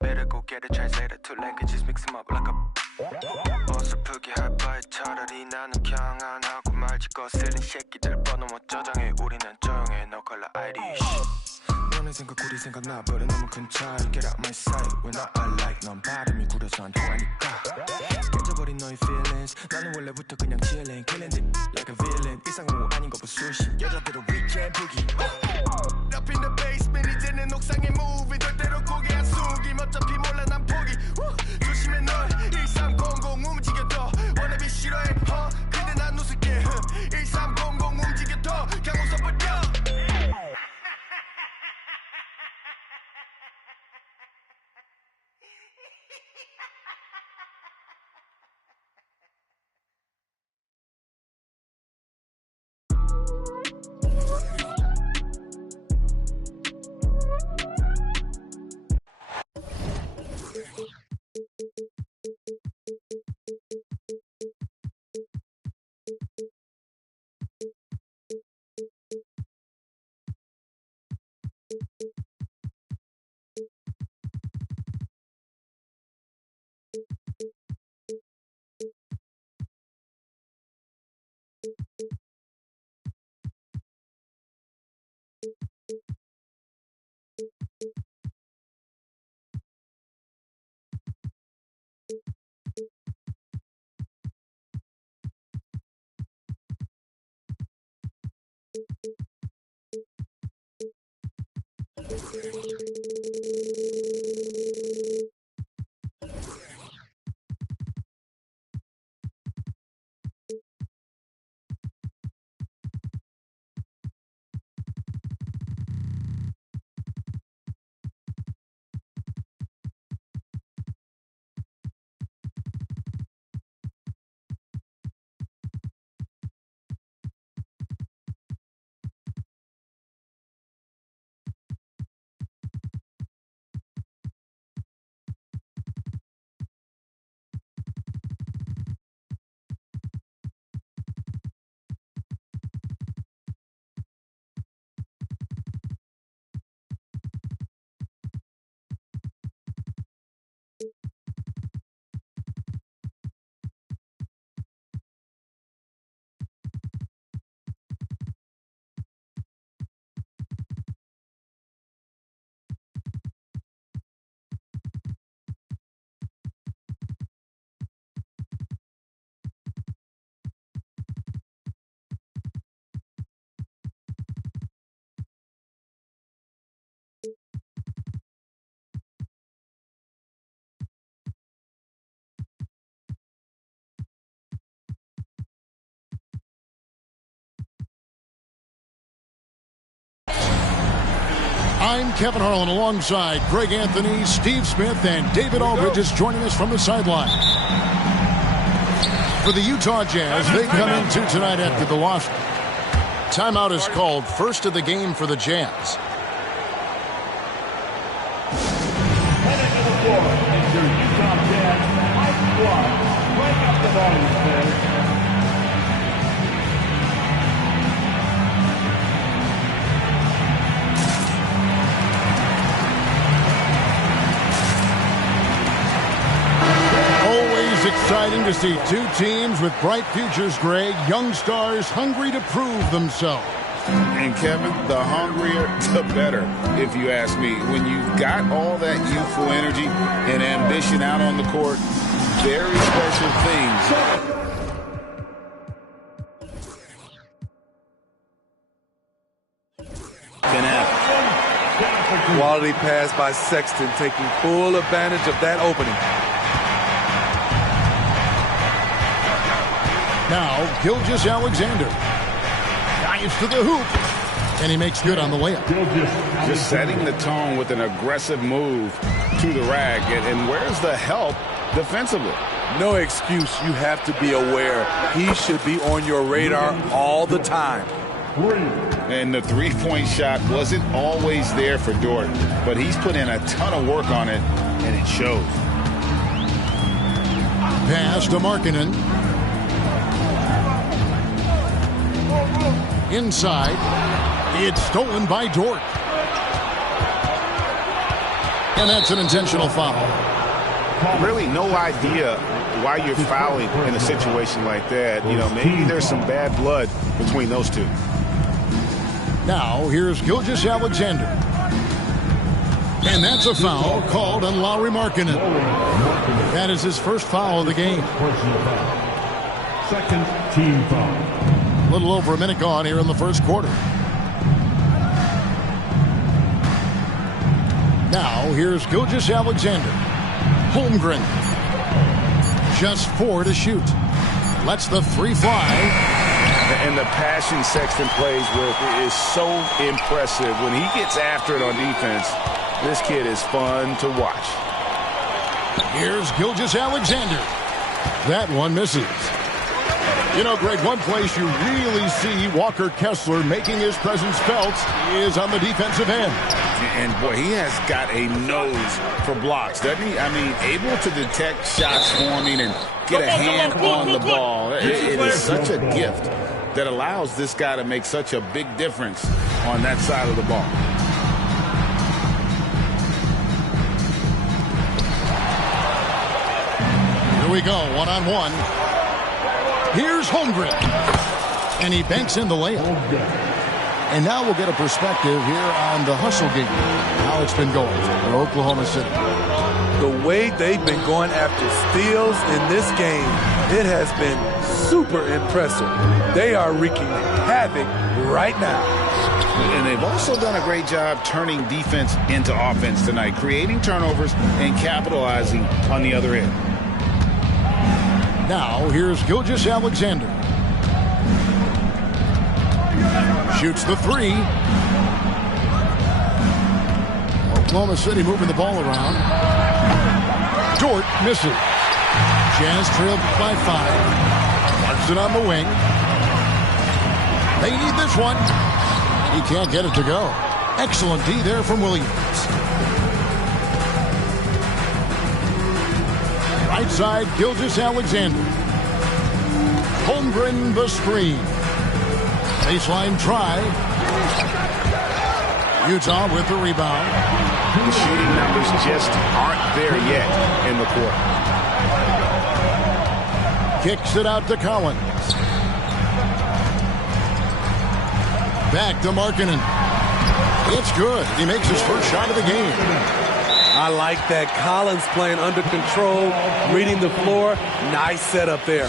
better go get a translator. Two languages, mix them up like a 어설프게 할 바에 차라리 나는 그냥 안 하고 말지 거슬린 새끼들 뻗어못 저장해 우리는 조용해 no color ID 너네 생각 우리 생각 나버려 너무 큰 차이 Get out my sight When I like 넌 발음이 구려서 안 통하니까 깨져버린 너의 feelings 나는 원래부터 그냥 chilling Killing it like a villain 일상은 아닌 거 보수시 여자들은 weekend boogie Up in the basement 이제는 옥상에 movie 절대로 고개 안 숙임 어차피 몰라 난 포기 조심해 널 1300 움직여도 wannabe 싫어해 근데 난 웃을게 1300 움직여도 그냥 웃어버려 I'm Kevin Harlan alongside Greg Anthony, Steve Smith, and David Aldridge is joining us from the sideline. For the Utah Jazz, they come into tonight after the loss. Timeout is called, first of the game for the Jazz. Heading to the floor is your Utah Jazz high squad. Break up the volume, players. Exciting to see two teams with bright futures, Greg. Young stars hungry to prove themselves. And Kevin, the hungrier, the better, if you ask me. When you've got all that youthful energy and ambition out on the court, very special things. Can happen. Quality pass by Sexton, taking full advantage of that opening. Now, Gilgeous-Alexander dives to the hoop, and he makes good on the layup. Just setting the tone with an aggressive move to the rack. And where's the help defensively? No excuse. You have to be aware. He should be on your radar all the time. And the three-point shot wasn't always there for Dort, but he's put in a ton of work on it, and it shows. Pass to Markkanen. Inside, it's stolen by Dort. And that's an intentional foul. Really no idea why you're fouling in a situation like that. You know, maybe there's some bad blood between those two. Now, here's Gilgeous-Alexander. And that's a foul called on Lauri Markkanen. That is his first foul of the game. Personal foul. Second team foul. A little over a minute gone here in the first quarter. Now, here's Gilgeous-Alexander. Holmgren. Just 4 to shoot. Lets the 3 fly. And the passion Sexton plays with is so impressive. When he gets after it on defense, this kid is fun to watch. Here's Gilgeous-Alexander. That one misses. You know, Greg, one place you really see Walker Kessler making his presence felt is on the defensive end. And, boy, he has got a nose for blocks, doesn't he? I mean, able to detect shots forming and get a hand on the ball. It is such a gift that allows this guy to make such a big difference on that side of the ball. Here we go, one-on-one. Here's Holmgren. And he banks in the layup. And now we'll get a perspective here on the hustle game, how it's been going for Oklahoma City. The way they've been going after steals in this game, it has been super impressive. They are wreaking havoc right now. And they've also done a great job turning defense into offense tonight, creating turnovers and capitalizing on the other end. Now, here's Gilgeous-Alexander. Shoots the 3. Oklahoma City moving the ball around. Dort misses. Jazz trailed by 5. Clarkson on the wing. They need this one. He can't get it to go. Excellent D there from Williams. Right side, Gilgeous-Alexander. Holmgren the screen. Baseline try. Utah with the rebound. The shooting numbers just aren't there yet in the quarter. Kicks it out to Collins. Back to Markkanen. It's good. He makes his first shot of the game. I like that. Collins playing under control, reading the floor. Nice setup there.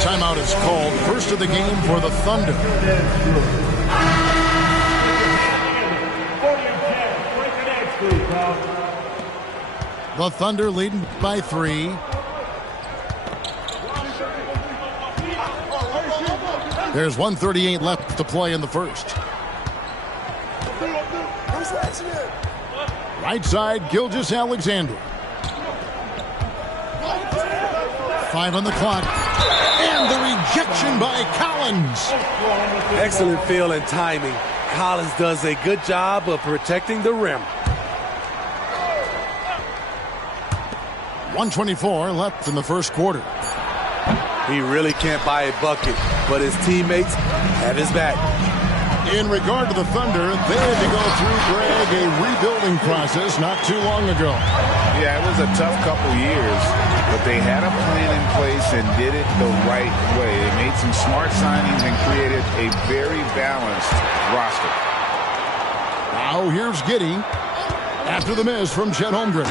Timeout is called. First of the game for the Thunder. The Thunder leading by 3. There's 1:38 left to play in the first. Right side, Gilgeous-Alexander. 5 on the clock. And the rejection by Collins. Excellent feel and timing. Collins does a good job of protecting the rim. 1:24 left in the first quarter. He really can't buy a bucket, but his teammates have his back. In regard to the Thunder, they had to go through, Greg, a rebuilding process not too long ago. Yeah, it was a tough couple years, but they had a plan in place and did it the right way. They made some smart signings and created a very balanced roster. Now here's Giddey after the miss from Chet Holmgren.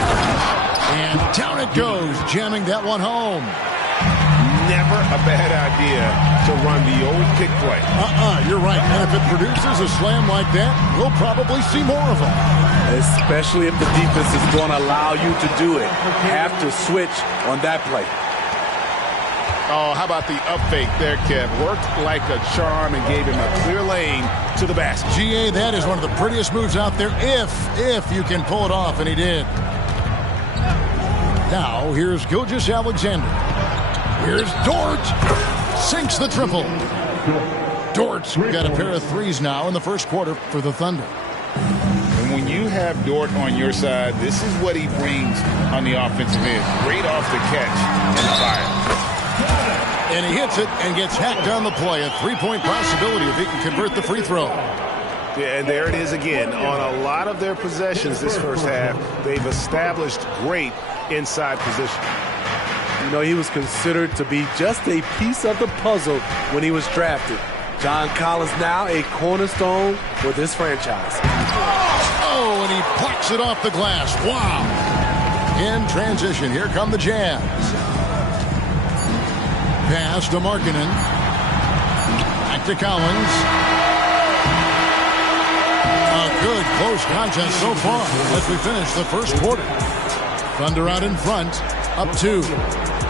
And down it goes, jamming that one home. Never a bad idea to run the old pick play. You're right. And if it produces a slam like that, we'll probably see more of them. Especially if the defense is going to allow you to do it. Have to switch on that play. Oh, how about the up fake there, Kev? Worked like a charm and gave him a clear lane to the basket. GA, that is one of the prettiest moves out there if you can pull it off, and he did. Now, here's Gilgeous-Alexander. Here's Dort. Sinks the triple. Dort's got a pair of 3s now in the first quarter for the Thunder. And when you have Dort on your side, this is what he brings on the offensive end. Great off the catch and fire. And he hits it and gets hacked on the play. A 3-point possibility if he can convert the free throw. Yeah, and there it is again. On a lot of their possessions this first half, they've established great inside position. You know, he was considered to be just a piece of the puzzle when he was drafted. John Collins now a cornerstone for this franchise. Oh, and he plucks it off the glass. Wow. In transition, here come the Jazz. Pass to Markkanen. Back to Collins. A good close contest so far as we finish the first quarter. Thunder out in front, up 2.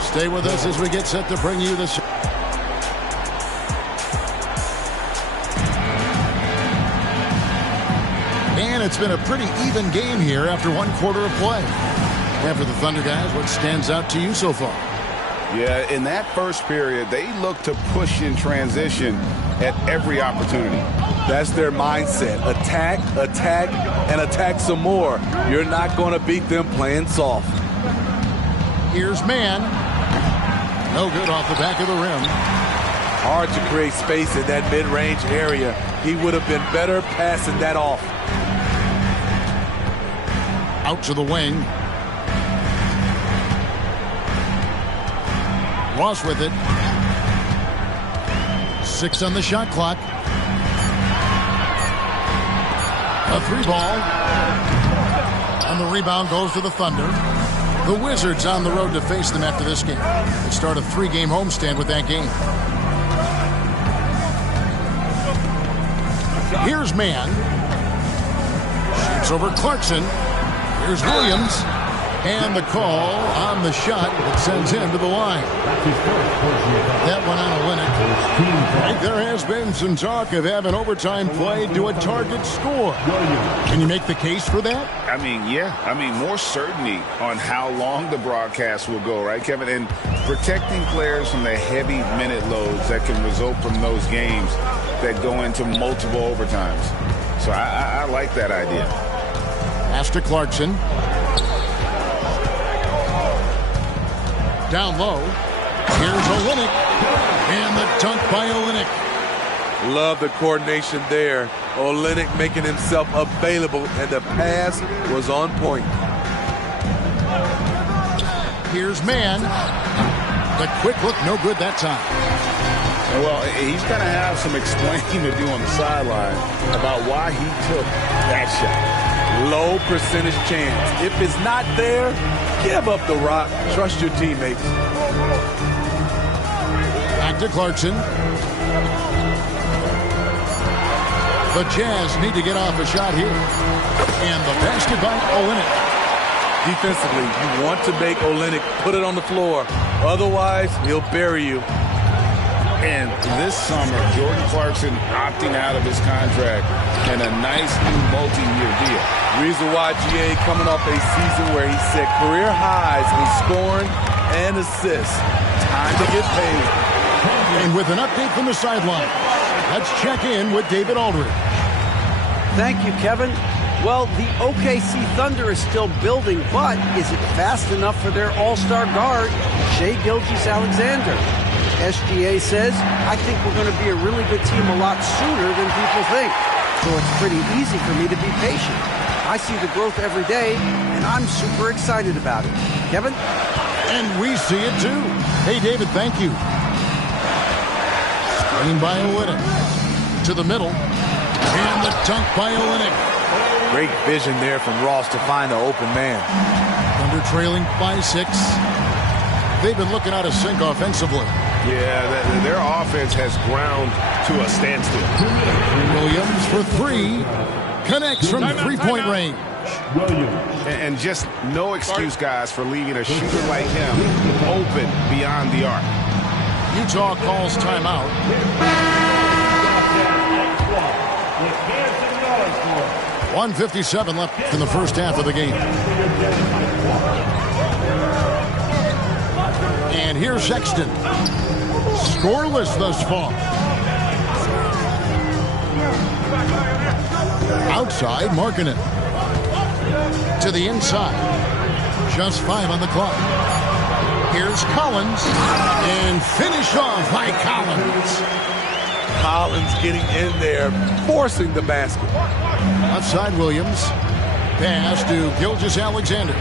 Stay with us as we get set to bring you this. And it's been a pretty even game here after 1 quarter of play. And for the Thunder guys, what stands out to you so far? Yeah, in that first period, they looked to push in transition at every opportunity. That's their mindset. Attack, attack, and attack some more. You're not going to beat them playing soft. Here's Mann. No good off the back of the rim. Hard to create space in that mid-range area. He would have been better passing that off. Out to the wing. Ross with it. 6 on the shot clock. A 3 ball. And the rebound goes to the Thunder. The Wizards on the road to face them after this game. They start a 3-game homestand with that game. Here's Mann. Shoots over Clarkson. Here's Williams. And the call on the shot that sends him to the line. That one on Olynyk. There has been some talk of having overtime played to a target score. Can you make the case for that? I mean, yeah. I mean, more certainty on how long the broadcast will go, right, Kevin? And protecting players from the heavy minute loads that can result from those games that go into multiple overtimes. So I like that idea. Pass to Clarkson. Down low. Here's Olynyk. And the dunk by Olynyk. Love the coordination there. Olynyk making himself available, and the pass was on point. Here's Mann. The quick look, no good that time. Well, he's going to have some explaining to do on the sideline about why he took that shot. Low percentage chance. If it's not there, give up the rock. Trust your teammates. Back to Clarkson. The Jazz need to get off a shot here. And the basket by Olynyk. Defensively, you want to make Olynyk put it on the floor. Otherwise, he'll bury you. And this summer, Jordan Clarkson opting out of his contract and a nice new multi-year deal. Reason why GA coming off a season where he set career highs in scoring and assists. Time to get paid. And with an update from the sideline, let's check in with David Aldridge. Thank you, Kevin. Well, the OKC Thunder is still building, but is it fast enough for their all-star guard, Shai Gilgeous-Alexander? SGA says, I think we're going to be a really good team a lot sooner than people think. So it's pretty easy for me to be patient. I see the growth every day, and I'm super excited about it. Kevin? And we see it too. Hey, David, thank you. Screen by Olynyk. To the middle. And the dunk by Olynyk. Great vision there from Ross to find the open man. Thunder trailing by 6. They've been looking out of sync offensively. Yeah, their offense has ground to a standstill. Williams for 3. Connects from 3-point range. And just no excuse, guys, for leaving a shooter like him open beyond the arc. Utah calls timeout. 1:57 left in the first half of the game. And here's Sexton. Scoreless thus far. Outside, Markkanen. To the inside. Just 5 on the clock. Here's Collins. And finish off by Collins. Collins getting in there, forcing the basket. Outside Williams. Pass to Gilgeous-Alexander.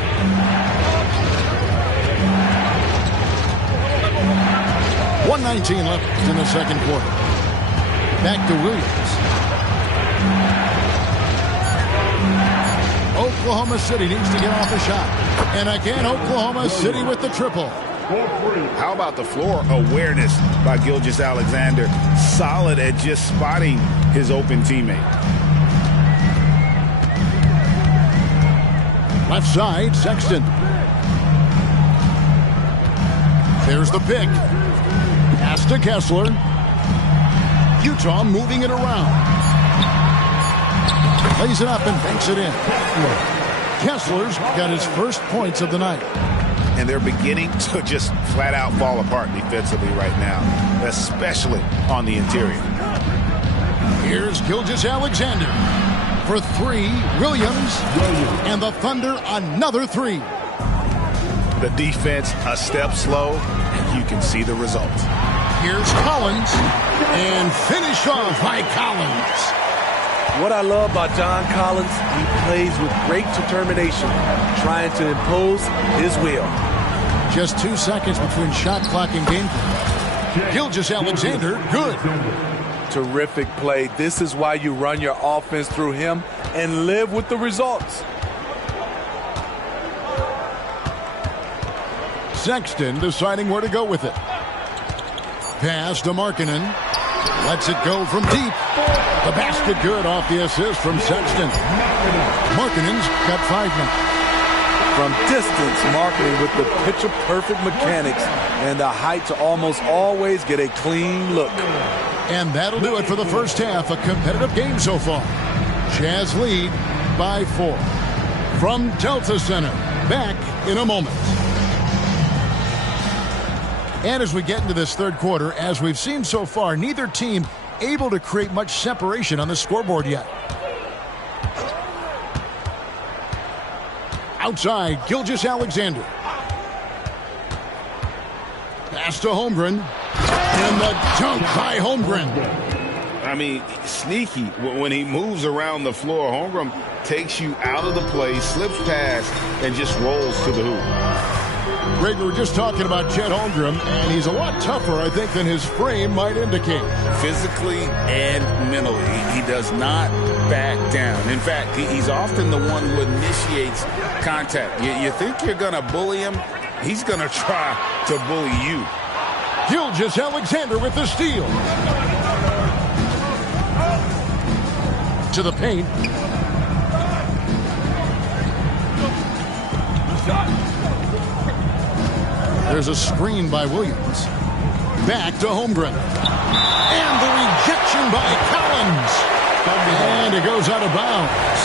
.119 left in the second quarter. Back to Williams. Oklahoma City needs to get off a shot. And again, Oklahoma City with the triple. How about the floor awareness by Gilgeous-Alexander? Solid at just spotting his open teammate. Left side, Sexton. There's the pick. Pass to Kessler. Utah moving it around. Lays it up and banks it in. Kessler's got his first points of the night. And they're beginning to just flat out fall apart defensively right now, especially on the interior. Here's Gilgeous-Alexander. For three, Williams. And the Thunder another three. The defense a step slow, and you can see the results. Here's Collins. And finish off by Collins. What I love about John Collins, he plays with great determination, trying to impose his will. Just 2 seconds between shot clock and game clock. Gilgeous-Alexander, good. Terrific play. This is why you run your offense through him and live with the results. Sexton deciding where to go with it. Pass to Markkanen. Lets it go from deep. The basket good off the assist from Sexton. Markkanen's got 5 now. From distance, Markkanen with the picture-perfect mechanics and the height to almost always get a clean look. And that'll do it for the first half. A competitive game so far. Jazz lead by 4. From Delta Center, back in a moment. And as we get into this third quarter, as we've seen so far, neither team able to create much separation on the scoreboard yet. Outside, Gilgeous-Alexander. Pass to Holmgren. And the dunk by Holmgren. I mean, sneaky. When he moves around the floor, Holmgren takes you out of the play, slips past, and just rolls to the hoop. Greg, we were just talking about Chet Holmgren, and he's a lot tougher, I think, than his frame might indicate. Physically and mentally, he does not back down. In fact, he's often the one who initiates contact. You think you're going to bully him, he's going to try to bully you. Gilgeous-Alexander with the steal. To the paint. There's a screen by Williams. Back to Holmgren. And the rejection by Collins. And it goes out of bounds.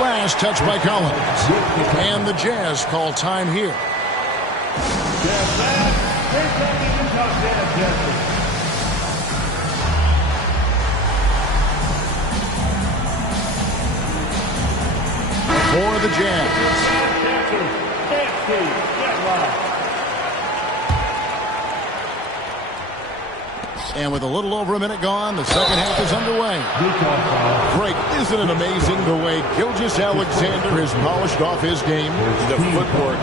Last touch by Collins. And the Jazz call time here. For the Jazz. And with a little over a minute gone, the second half is underway. Great. Isn't it amazing the way Gilgeous-Alexander has polished off his game? The footwork,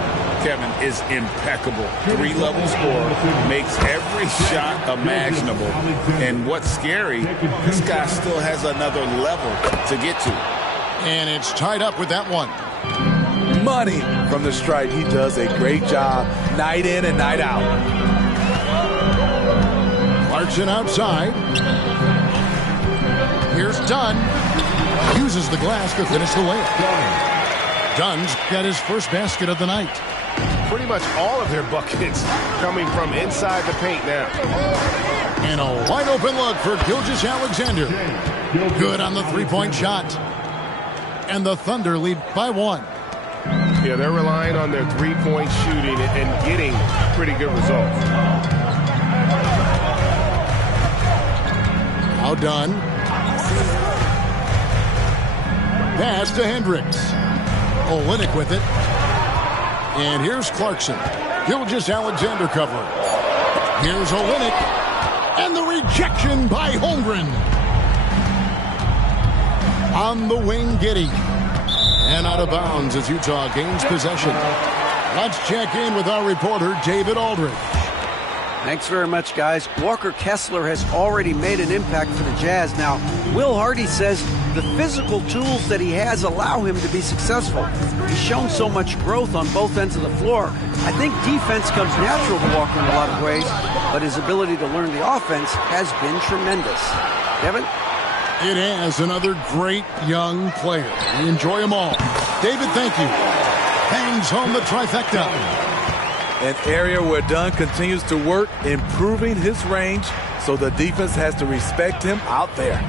Kevin, is impeccable. 3-level score, makes every shot imaginable. And what's scary, this guy still has another level to get to. And it's tied up with that one. Money from the stripe. He does a great job night in and night out. Clarkson outside. Here's Dunn. Uses the glass to finish the layup. Dunn's got his first basket of the night. Pretty much all of their buckets coming from inside the paint now. And a wide open look for Gilgeous-Alexander. Good on the three-point shot. And the Thunder lead by 1. Yeah, they're relying on their three-point shooting and getting pretty good results. Now Dunn. Pass to Hendricks. Olynyk with it. And here's Clarkson. Gilgeous-Alexander covering. Here's Olynyk. And the rejection by Holmgren. On the wing, Giddey. And out of bounds as Utah gains possession. Let's check in with our reporter, David Aldridge. Thanks very much, guys. Walker Kessler has already made an impact for the Jazz. Now, Will Hardy says the physical tools that he has allow him to be successful. He's shown so much growth on both ends of the floor. I think defense comes natural to Walker in a lot of ways, but his ability to learn the offense has been tremendous. Kevin? It has another great young player. We enjoy them all. David, thank you. Hangs home the trifecta. An area where Dunn continues to work, improving his range, so the defense has to respect him out there.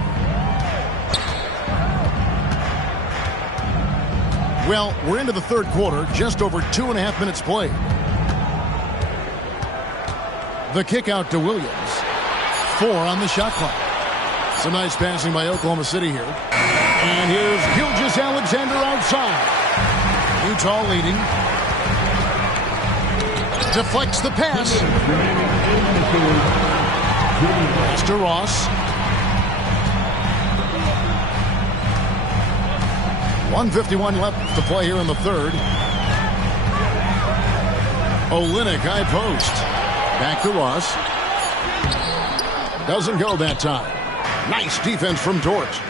Well, we're into the third quarter, just over 2.5 minutes played. The kick out to Williams. 4 on the shot clock. Some nice passing by Oklahoma City here. And here's Gilgeous-Alexander outside. Utah leading. Deflects the pass. Pass to Ross. 1:51 left to play here in the third. Olynyk high post. Back to Ross. Doesn't go that time. Nice defense from Dort.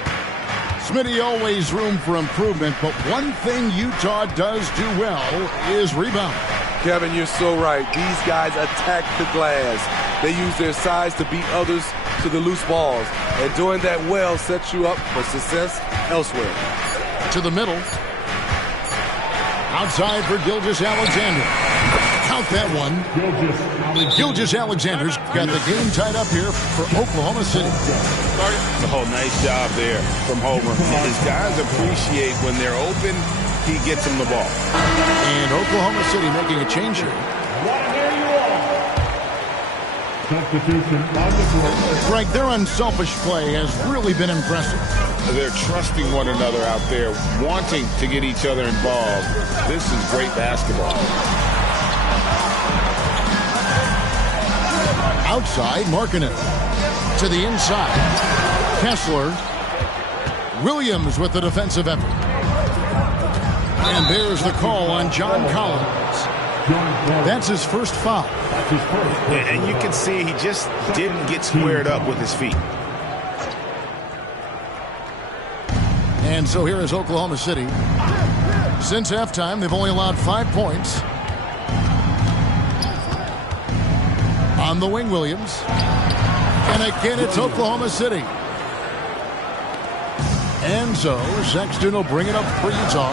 Smitty, always room for improvement, but one thing Utah does do well is rebound. Kevin, you're so right. These guys attack the glass. They use their size to beat others to the loose balls. And doing that well sets you up for success elsewhere. To the middle. Outside for Gilgeous-Alexander. Count that one. Gilgeous-Alexander's got the game tied up here for Oklahoma City. Oh, nice job there from Holmgren. His guys appreciate when they're open, he gets them the ball. And Oklahoma City making a change here. Substitution on the floor. Greg, their unselfish play has really been impressive. They're trusting one another out there, wanting to get each other involved. This is great basketball. Outside, Markkanen. To the inside. Kessler. Williams with the defensive effort. And there's the call on John Collins. That's his first foul. And you can see he just didn't get squared up with his feet. And so here is Oklahoma City. Since halftime, they've only allowed 5 points. On the wing, Williams. And again, it's Oklahoma City. And so Sexton will bring it up for Utah.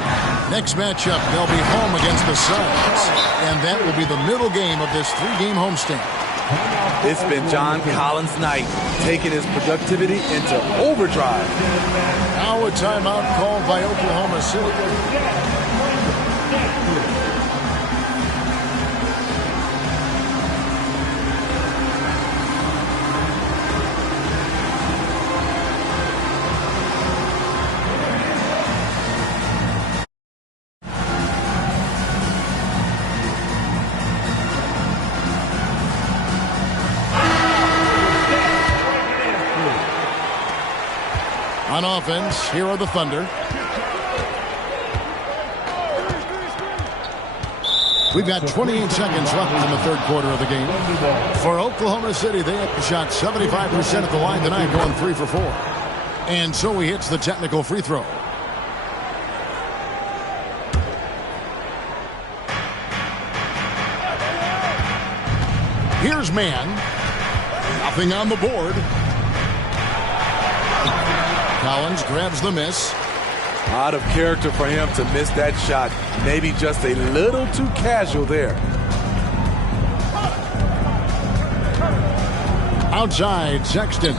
Next matchup, they'll be home against the Suns. And that will be the middle game of this 3-game homestand. It's been John Collins' night, taking his productivity into overdrive. Now a timeout called by Oklahoma City. On offense, here are the Thunder. We've got 28 seconds left in the third quarter of the game. For Oklahoma City, they have shot 75% at the line tonight, going 3 for 4. And so he hits the technical free throw. Here's Mann. Nothing on the board. Collins grabs the miss. Out of character for him to miss that shot. Maybe just a little too casual there. Outside, Sexton.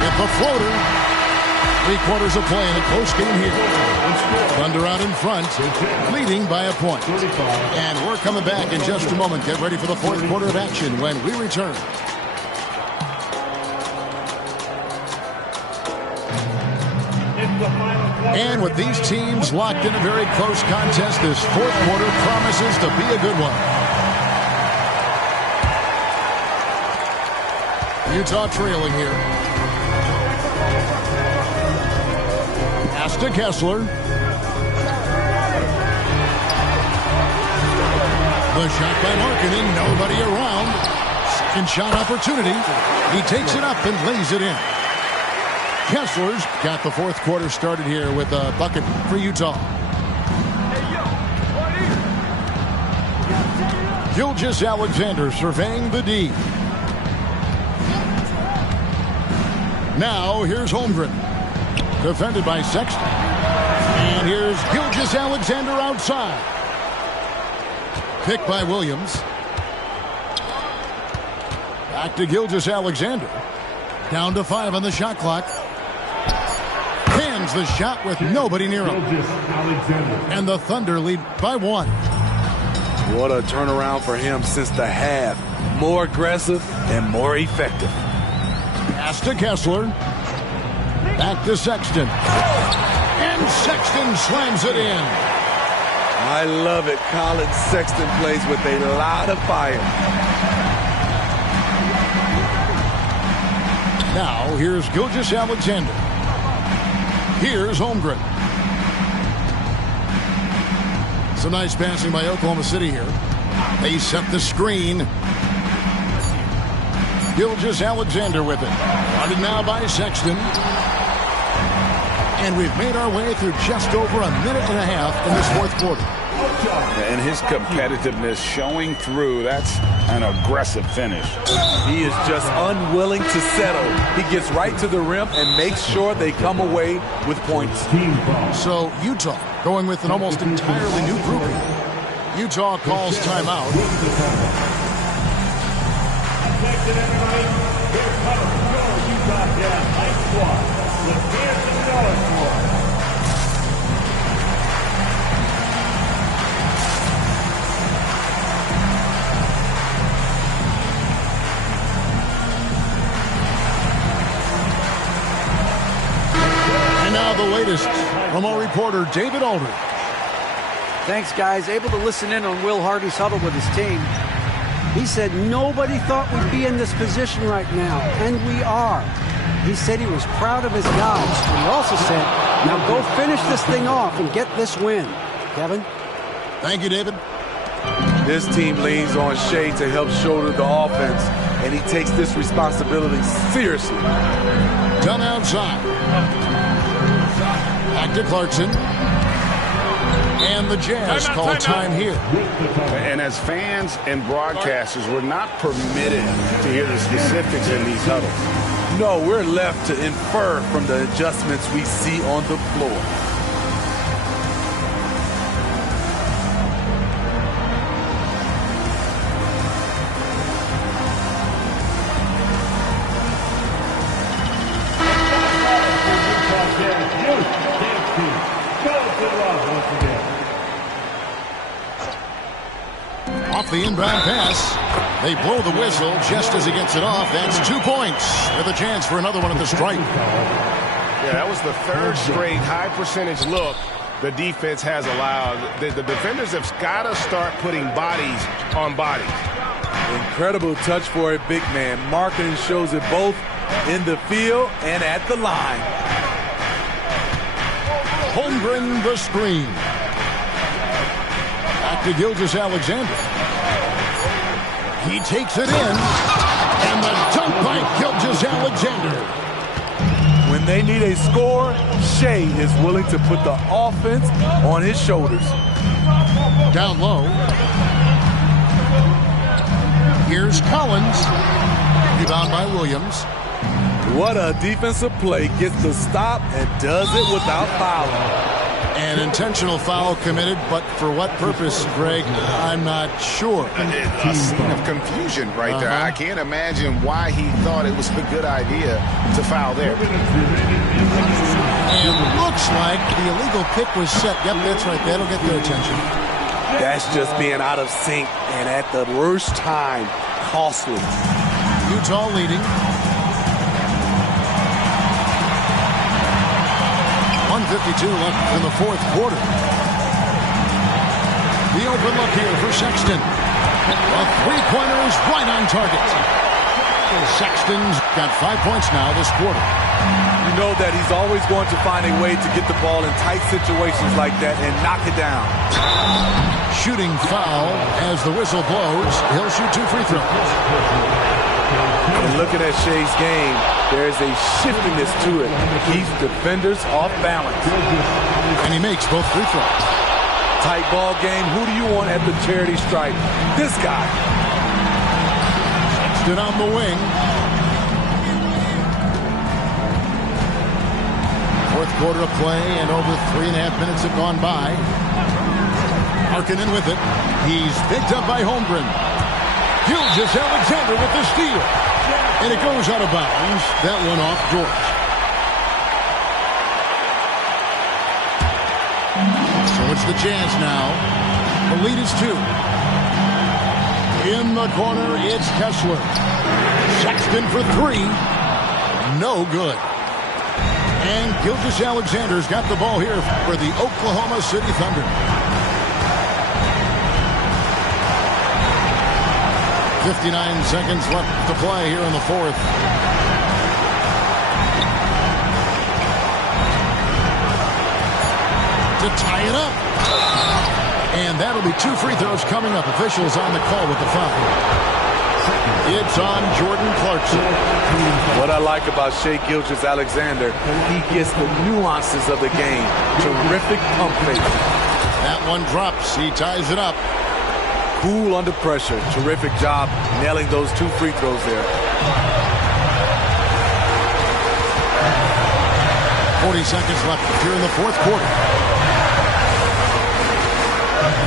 With the floater. 3 quarters of play in a close game here. Thunder out in front, leading by a point. And we're coming back in just a moment. Get ready for the fourth quarter of action when we return. It's the final And with these teams locked in a very close contest, this fourth quarter promises to be a good one. Utah trailing here. Pass to Kessler. The shot by Markkanen, nobody around. Second shot opportunity. He takes it up and lays it in. Kessler's got the fourth quarter started here with a bucket for Utah. Gilgeous-Alexander surveying the D. Now here's Holmgren. Defended by Sexton. And here's Gilgeous-Alexander outside. Picked by Williams. Back to Gilgeous-Alexander. Down to 5 on the shot clock. Cans the shot with nobody near him. And the Thunder lead by 1. What a turnaround for him since the half. More aggressive and more effective. Pass to Kessler. Back to Sexton. And Sexton slams it in. I love it. Colin Sexton plays with a lot of fire. Now here's Gilgeous-Alexander. Here's Holmgren. Some nice passing by Oklahoma City here. They set the screen. Gilgeous-Alexander with it. Guarded now by Sexton. And we've made our way through just over a minute and a half in this fourth quarter. And his competitiveness showing through. That's an aggressive finish. He is just unwilling to settle. He gets right to the rim and makes sure they come away with points. So Utah going with an almost entirely new group. Utah calls timeout. And now the latest from our reporter, David Aldridge. Thanks, guys. Able to listen in on Will Hardy's huddle with his team. He said nobody thought we'd be in this position right now, and we are. He said he was proud of his guys. And he also said, now go finish this thing off and get this win. Kevin? Thank you, David. This team leans on Shea to help shoulder the offense, and he takes this responsibility seriously. Done outside. Back to Clarkson. And the Jazz call time here. And as fans and broadcasters, we're not permitted to hear the specifics in these huddles. No, we're left to infer from the adjustments we see on the floor. Off the inbound pass. They blow the whistle just as he gets it off. That's 2 points with a chance for another one at the stripe. Yeah, that was the third straight high percentage look the defense has allowed. The defenders have got to start putting bodies on bodies. Incredible touch for a big man. Markkanen shows it both in the field and at the line. Holmgren the screen. Back to Gilgeous-Alexander. He takes it in. And the dunk by Gilgeous-Alexander. When they need a score, Shea is willing to put the offense on his shoulders. Down low. Here's Collins. Rebound by Williams. What a defensive play. Gets the stop and does it without fouling. An intentional foul committed, but for what purpose, Greg, I'm not sure. A scene of confusion right there. I can't imagine why he thought it was a good idea to foul there. And looks like the illegal pick was set. Yep, that's right. That'll get their attention. That's just being out of sync and at the worst time. Costly. Utah leading. 1:52 left in the fourth quarter. The open look here for Sexton. A three-pointer is right on target. Sexton's got 5 points now this quarter. You know that he's always going to find a way to get the ball in tight situations like that and knock it down. Shooting foul as the whistle blows. He'll shoot 2 free throws. And looking at Shea's game, there's a shiftiness to it. Keeps defenders off balance. And he makes both free throws. Tight ball game. Who do you want at the charity stripe? This guy. Sexton on the wing. Fourth quarter of play, and over 3.5 minutes have gone by. Markkanen with it. He's picked up by Holmgren. Gilgeous-Alexander with the steal. And it goes out of bounds. That one off George. So it's the Jazz now. The lead is 2. In the corner, it's Kessler. Sexton for 3. No good. And Gilgeous-Alexander's got the ball here for the Oklahoma City Thunder. 59 seconds left to play here in the fourth. To tie it up. And that'll be 2 free throws coming up. Officials on the call with the foul. It's on Jordan Clarkson. What I like about Shai Gilgeous-Alexander, he gets the nuances of the game. Terrific pump fake. That one drops. He ties it up. Cool under pressure. Terrific job nailing those 2 free throws there. 40 seconds left here in the fourth quarter.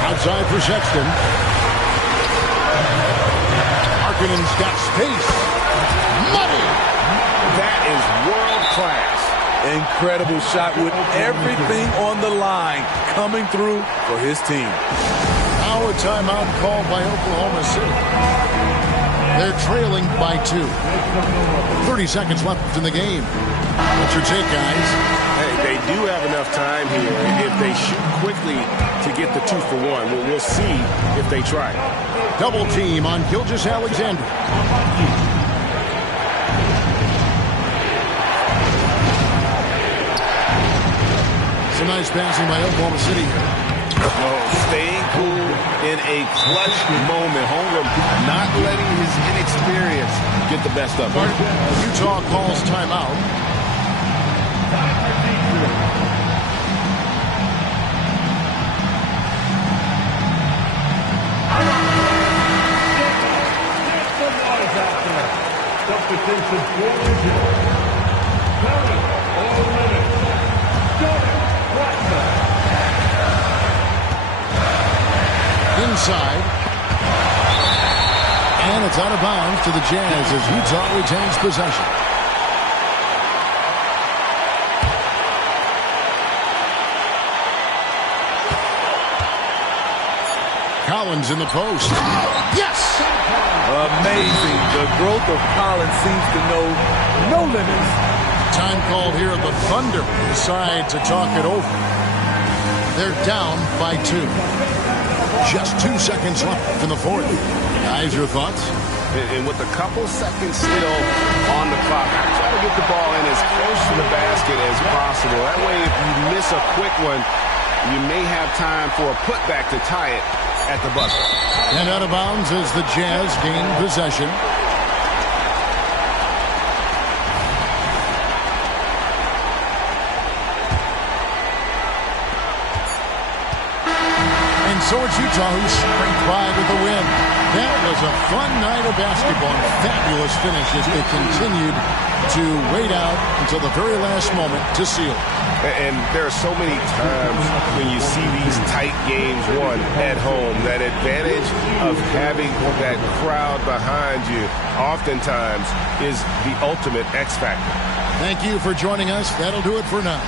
Outside for Sexton. Markkanen's got space. Money! That is world class. Incredible shot with everything on the line coming through for his team. Now a timeout called by Oklahoma City. They're trailing by 2. 30 seconds left in the game. What's your take, guys? Hey, they do have enough time here if they shoot quickly to get the 2 for 1. We'll see if they try. Double team on Gilgeous-Alexander. Some nice passing by Oklahoma City here. Staying cool in a clutch moment. Holmgren not letting his inexperience get the best of him. Utah calls timeout. Substitution for Brazil. Coming all minutes. Jordan Clarkson. Inside. And it's out of bounds to the Jazz as Utah retains possession. Collins in the post. Yes! Amazing. The growth of Collins seems to know no limits. Time called here. The Thunder decide to talk it over. They're down by 2. Just 2 seconds left in the fourth. Guys, your thoughts? And with a couple seconds still on the clock, I try to get the ball in as close to the basket as possible. That way, if you miss a quick one, you may have time for a putback to tie it at the buzzer. And out of bounds as the Jazz gain possession. And so it's Utah who scraped by with the win. That was a fun night of basketball and a fabulous finish as they continued to wait out until the very last moment to seal. And there are so many times when you see these tight games won at home, that advantage of having that crowd behind you oftentimes is the ultimate X factor. Thank you for joining us. That'll do it for now.